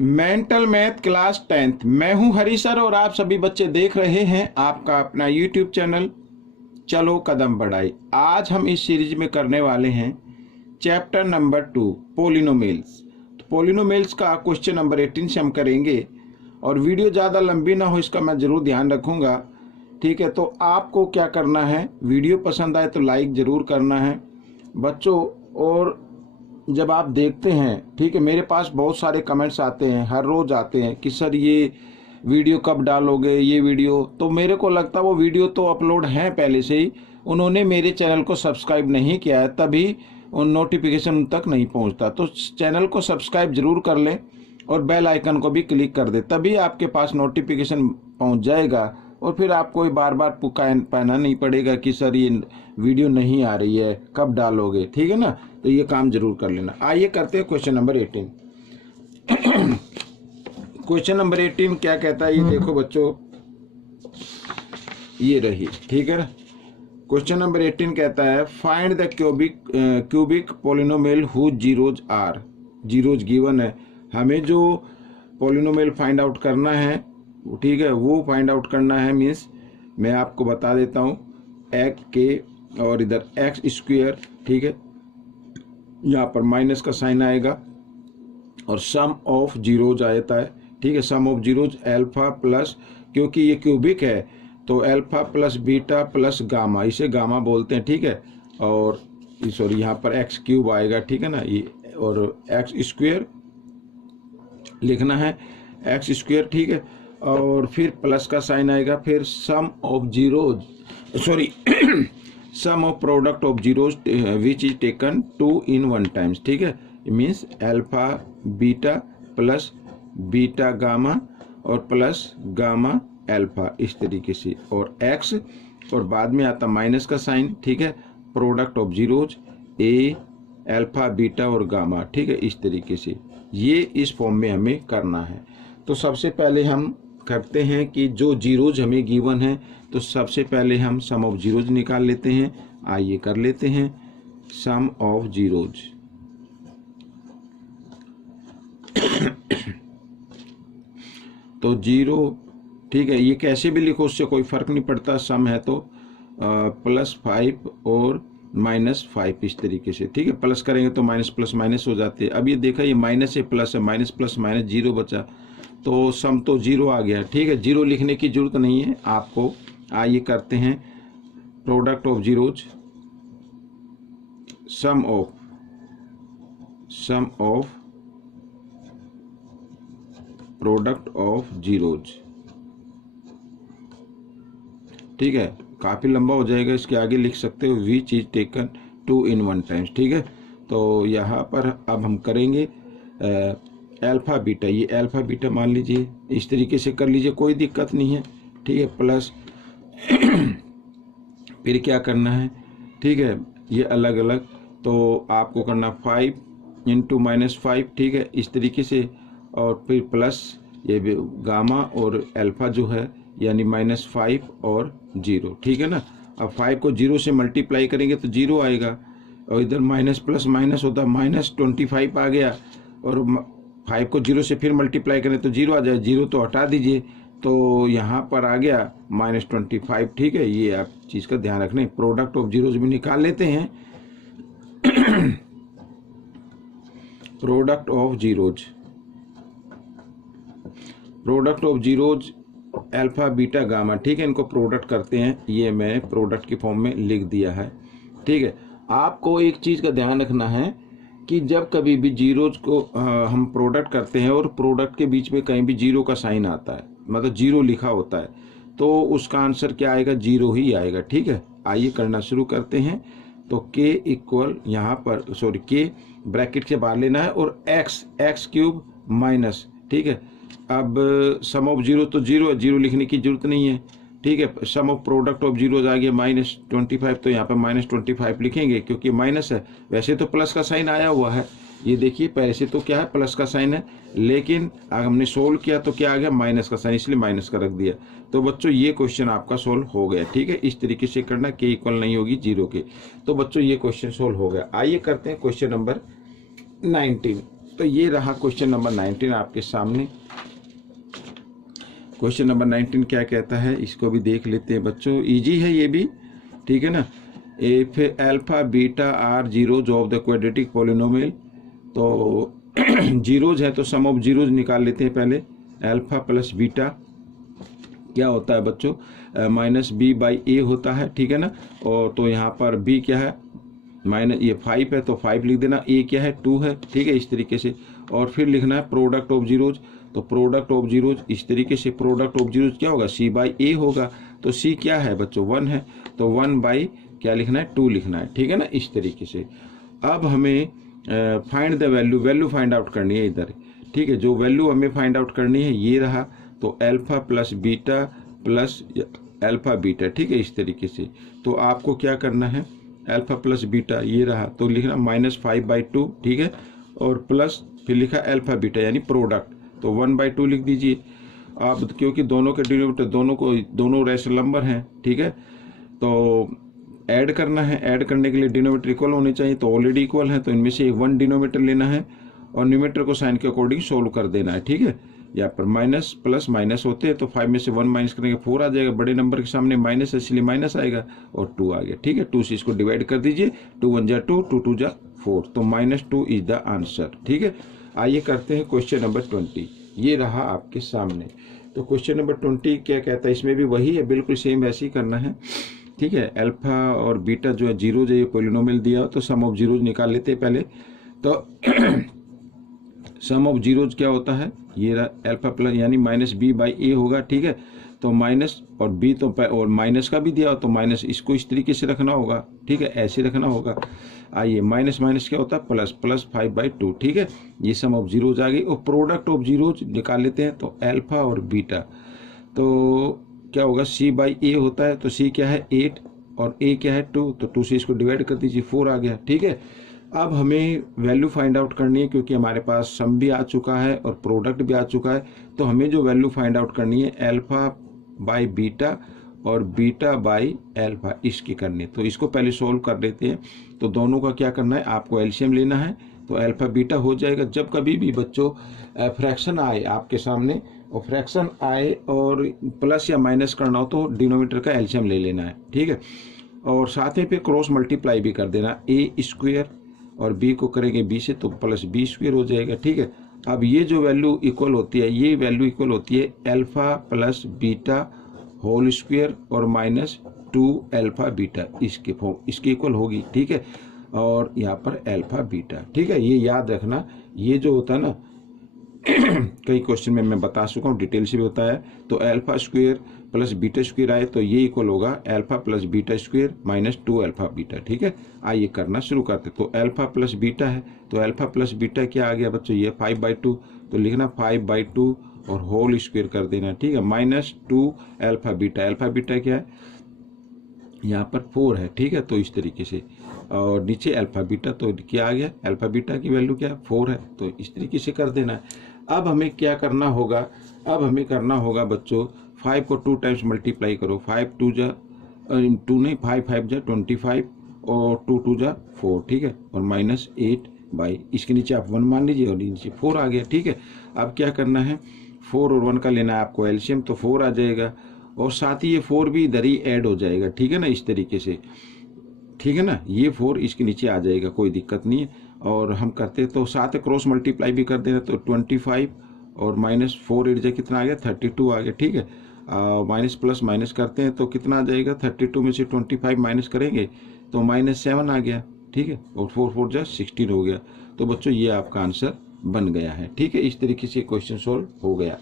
Mental math class 10th। मैं हूं हरी sir और आप सभी बच्चे देख रहे हैं आपका अपना यूट्यूब चैनल चलो कदम बढ़ाई। आज हम इस सीरीज में करने वाले हैं चैप्टर नंबर 2 पोलिनोमियल्स। तो पोलिनोमियल्स का क्वेश्चन नंबर 18 से हम करेंगे और वीडियो ज़्यादा लंबी ना हो इसका मैं ज़रूर ध्यान रखूँगा। ठीक है, तो आपको क्या करना है, वीडियो पसंद आए तो लाइक ज़रूर करना है बच्चों। और जब आप देखते हैं, ठीक है, मेरे पास बहुत सारे कमेंट्स आते हैं, हर रोज़ आते हैं कि सर ये वीडियो कब डालोगे ये वीडियो। तो मेरे को लगता है वो वीडियो तो अपलोड हैं पहले से ही, उन्होंने मेरे चैनल को सब्सक्राइब नहीं किया है तभी उन नोटिफिकेशन उन तक नहीं पहुंचता। तो चैनल को सब्सक्राइब जरूर कर लें और बेल आइकन को भी क्लिक कर दे, तभी आपके पास नोटिफिकेशन पहुंच जाएगा और फिर आपको बार बार पुकारना नहीं पड़ेगा कि सर ये वीडियो नहीं आ रही है, कब डालोगे। ठीक है ना, तो ये काम जरूर कर लेना। आइए करते हैं क्वेश्चन नंबर 18। क्वेश्चन नंबर 18 क्या कहता है, ये देखो बच्चों, ये रही। ठीक है, क्वेश्चन नंबर 18 कहता है find the cubic polynomial whose zeros are. Zeros given है, हमें जो पोलिनोमियल फाइंड आउट करना है, ठीक है, वो फाइंड आउट करना है। मीन्स मैं आपको बता देता हूँ एक्स के और इधर एक्स स्क्वायर, ठीक है, यहाँ पर माइनस का साइन आएगा और सम ऑफ जीरोज आता है। ठीक है, सम ऑफ जीरोज अल्फा प्लस, क्योंकि ये क्यूबिक है तो alpha plus beta plus gamma, इसे गामा बोलते हैं। ठीक है, और सॉरी यहाँ पर एक्स क्यूब आएगा। ठीक है ना, ये और एक्स स्क्वायर लिखना है, एक्स स्क्वायर। ठीक है, और फिर प्लस का साइन आएगा, फिर sum of zeros, sorry sum of product of zeros which is taken 2 in 1 times। ठीक है, means alpha beta plus beta gamma और प्लस गामा अल्फा, इस तरीके से, और एक्स, और बाद में आता माइनस का साइन। ठीक है, product of zeros A alpha beta और गामा। ठीक है, इस तरीके से ये इस फॉर्म में हमें करना है। तो सबसे पहले हम करते हैं कि जो जीरोज हमें गिवन है, तो सबसे पहले हम सम ऑफ जीरोज निकाल लेते हैं। आइए कर लेते हैं सम ऑफ जीरोज। तो जीरो, ठीक है, ये कैसे भी लिखो उससे कोई फर्क नहीं पड़ता, सम है तो +5 और -5 इस तरीके से। ठीक है, प्लस करेंगे तो माइनस प्लस माइनस हो जाते हैं। अब ये देखा, ये माइनस है प्लस है, माइनस प्लस माइनस जीरो बचा, तो सम तो जीरो आ गया। ठीक है, जीरो लिखने की जरूरत नहीं है आपको। आइए करते हैं product of zeros, sum of product of zeros. ठीक है, काफ़ी लंबा हो जाएगा, इसके आगे लिख सकते हो विच इज टेकन 2 in 1 times। ठीक है, तो यहाँ पर अब हम करेंगे अल्फा बीटा, ये अल्फा बीटा मान लीजिए, इस तरीके से कर लीजिए, कोई दिक्कत नहीं है। ठीक है, प्लस फिर क्या करना है, ठीक है, ये अलग अलग, तो आपको करना 5 × -5। ठीक है, इस तरीके से, और फिर प्लस ये गामा और अल्फा जो है, यानी -5 और 0। ठीक है ना, अब 5 को 0 से मल्टीप्लाई करेंगे तो 0 आएगा, और इधर माइनस प्लस माइनस होता है, -25 आ गया, और 5 को 0 से फिर मल्टीप्लाई करें तो 0 आ जाए, 0 तो हटा दीजिए, तो यहाँ पर आ गया -25। ठीक है, ये आप चीज़ का ध्यान रखना। प्रोडक्ट ऑफ जीरोज भी निकाल लेते हैं। Product of zeros alpha beta gamma. ठीक है, इनको प्रोडक्ट करते हैं, ये मैं प्रोडक्ट की फॉर्म में लिख दिया है। ठीक है, आपको एक चीज़ का ध्यान रखना है कि जब कभी भी जीरोज को हम प्रोडक्ट करते हैं और प्रोडक्ट के बीच में कहीं भी जीरो का साइन आता है, मतलब जीरो लिखा होता है, तो उसका आंसर क्या आएगा, जीरो ही आएगा। ठीक है, आइए करना शुरू करते हैं। तो k इक्वल यहाँ पर, सॉरी, k ब्रैकेट से बाहर लेना है, और एक्स क्यूब माइनस। ठीक है, अब सम ऑफ जीरो तो जीरो है, जीरो लिखने की जरूरत नहीं है। ठीक है, सम ऑफ प्रोडक्ट ऑफ जीरोज आ गया -25, तो यहाँ पर -25 लिखेंगे क्योंकि माइनस है। वैसे तो प्लस का साइन आया हुआ है, ये देखिए, पहले से तो क्या है, प्लस का साइन है, लेकिन अगर हमने सोल्व किया तो क्या आ गया, माइनस का साइन, इसलिए माइनस का रख दिया। तो बच्चों ये क्वेश्चन आपका सोल्व हो गया। ठीक है, इस तरीके से करना, k इक्वल नहीं होगी 0 के। तो बच्चों ये क्वेश्चन सोल्व हो गया। आइए करते हैं क्वेश्चन नंबर 19। तो ये रहा क्वेश्चन नंबर 19 आपके सामने। क्वेश्चन नंबर 19 क्या कहता है, इसको भी देख लेते हैं बच्चों। इजी है ये भी, ठीक है ना। If alpha beta are zeros of the quadratic polynomial, तो जीरोज है तो सम ऑफ जीरोज निकाल लेते हैं पहले। अल्फा प्लस बीटा क्या होता है बच्चों, माइनस बी बाई ए होता है, ठीक है ना। और तो यहाँ पर बी क्या है, माइनस ये 5 है तो 5 लिख देना, ए क्या है 2 है, ठीक है, इस तरीके से। और फिर लिखना है प्रोडक्ट ऑफ जीरोज, तो प्रोडक्ट ऑफ जीरोज इस तरीके से, प्रोडक्ट ऑफ जीरोज क्या होगा, सी बाई ए होगा। तो सी क्या है बच्चों 1 है, तो 1 बाई क्या लिखना है 2 लिखना है, ठीक है ना, इस तरीके से। अब हमें find the value find out करनी है इधर, ठीक है। जो वैल्यू हमें फाइंड आउट करनी है ये रहा, तो alpha plus beta plus alpha beta, ठीक है, इस तरीके से। तो आपको क्या करना है, अल्फा प्लस बीटा ये रहा, तो लिखना -5/2, ठीक है, और प्लस फिर लिखा अल्फा बीटा यानी प्रोडक्ट, तो 1/2 लिख दीजिए आप, क्योंकि दोनों के डिनोमिनेटर दोनों रैशनल नंबर हैं, ठीक है। तो ऐड करना है, ऐड करने के लिए डिनोमिनेटर इक्वल होने चाहिए, तो ऑलरेडी इक्वल है, तो इनमें से 1 डिनोमिनेटर लेना है और न्यूमरेटर को साइन के अकॉर्डिंग सोल्व कर देना है, ठीक है। यहाँ पर माइनस प्लस माइनस होते हैं, तो 5 में से 1 माइनस करेंगे 4 आ जाएगा, बड़े नंबर के सामने माइनस है इसलिए माइनस आएगा, और 2 आ गया, ठीक है। 2 से इसको डिवाइड कर दीजिए, 2 1 जा 2, 2 2 जा 4, तो -2 इज द आंसर, ठीक है। आइए करते हैं क्वेश्चन नंबर 20, ये रहा आपके सामने। तो क्वेश्चन नंबर 20 क्या कहता है, इसमें भी वही है, बिल्कुल सेम वैसे ही करना है, ठीक है। अल्फा और बीटा जो है जीरोज है, ये पॉलिनोमियल दिया हो तो सम ऑफ जीरोज निकाल लेते हैं पहले। तो सम ऑफ जीरोज क्या होता है, ये रहा अल्फा प्लस यानी -b/a होगा, ठीक है। तो माइनस और b तो और माइनस का भी दिया हो तो माइनस, इसको इस तरीके से रखना होगा, ठीक है, ऐसे रखना होगा। आइए माइनस माइनस क्या होता है प्लस, प्लस 5/2, ठीक है। ये सम ऑफ जीरोज आ गई, और प्रोडक्ट ऑफ जीरोज निकाल लेते हैं, तो अल्फा और बीटा, तो क्या होगा c/a होता है, तो c क्या है 8 और a क्या है 2, तो 2 से इसको डिवाइड कर दीजिए 4 आ गया, ठीक है। अब हमें वैल्यू फाइंड आउट करनी है, क्योंकि हमारे पास सम भी आ चुका है और प्रोडक्ट भी आ चुका है, तो हमें जो वैल्यू फाइंड आउट करनी है अल्फा बाई बीटा और बीटा बाई अल्फा, इसकी करनी है। तो इसको पहले सोल्व कर लेते हैं। तो दोनों का क्या करना है, आपको एलसीएम लेना है, तो अल्फा बीटा हो जाएगा। जब कभी भी बच्चों फ्रैक्शन आए आपके सामने, और फ्रैक्शन आए और प्लस या माइनस करना हो, तो डिनोमिनेटर का एलसीएम ले लेना है, ठीक है। और साथ में पे क्रॉस मल्टीप्लाई भी कर देना, a² और b को करेंगे b से, तो प्लस b² हो जाएगा, ठीक है। अब ये जो वैल्यू इक्वल होती है, ये वैल्यू इक्वल होती है alpha plus beta whole square और -2 अल्फा बीटा, इसके इक्वल होगी, ठीक है। और यहाँ पर अल्फा बीटा, ठीक है, ये याद रखना। ये जो होता है ना कई क्वेश्चन में मैं बता चुका हूँ, डिटेल से भी बताया। तो alpha square plus beta square आए तो ये इक्वल होगा alpha plus beta square -2 alpha beta, ठीक है। आइए करना शुरू करते। तो अल्फा प्लस बीटा है, तो अल्फा प्लस बीटा क्या आ गया बच्चों, ये 5/2, तो लिखना 5/2 और होल स्क्वायर कर देना, ठीक है, -2 अल्फा बीटा। अल्फा बीटा क्या है, यहाँ पर 4 है, ठीक है, तो इस तरीके से। और नीचे अल्फा बीटा, तो क्या आ गया, अल्फा बीटा की वैल्यू क्या है 4 है, तो इस तरीके से कर देना है। अब हमें क्या करना होगा, अब हमें करना होगा बच्चों 5 को 2 टाइम्स मल्टीप्लाई करो, 5 2 जा 2 नहीं 5 5 जा 25 और 2 2 जा 4, ठीक है, और -8 बाई, इसके नीचे आप 1 मान लीजिए और नीचे 4 आ गया, ठीक है। अब क्या करना है, 4 और 1 का लेना है आपको एलसीएम, तो 4 आ जाएगा, और साथ ही ये 4 भी इधर ही ऐड हो जाएगा, ठीक है ना, इस तरीके से, ठीक है ना। ये 4 इसके नीचे आ जाएगा, कोई दिक्कत नहीं है। और हम करते तो साथ क्रॉस मल्टीप्लाई भी कर देना, तो 25 और -4 8 जा कितना आ गया 32 आ गया, ठीक है। माइनस प्लस माइनस करते हैं तो कितना आ जाएगा, 32 में से 25 माइनस करेंगे तो -7 आ गया, ठीक है, और 4 4 जा 16 हो गया। तो बच्चों ये आपका आंसर बन गया है, ठीक है। इस तरीके से क्वेश्चन सोल्व हो गया।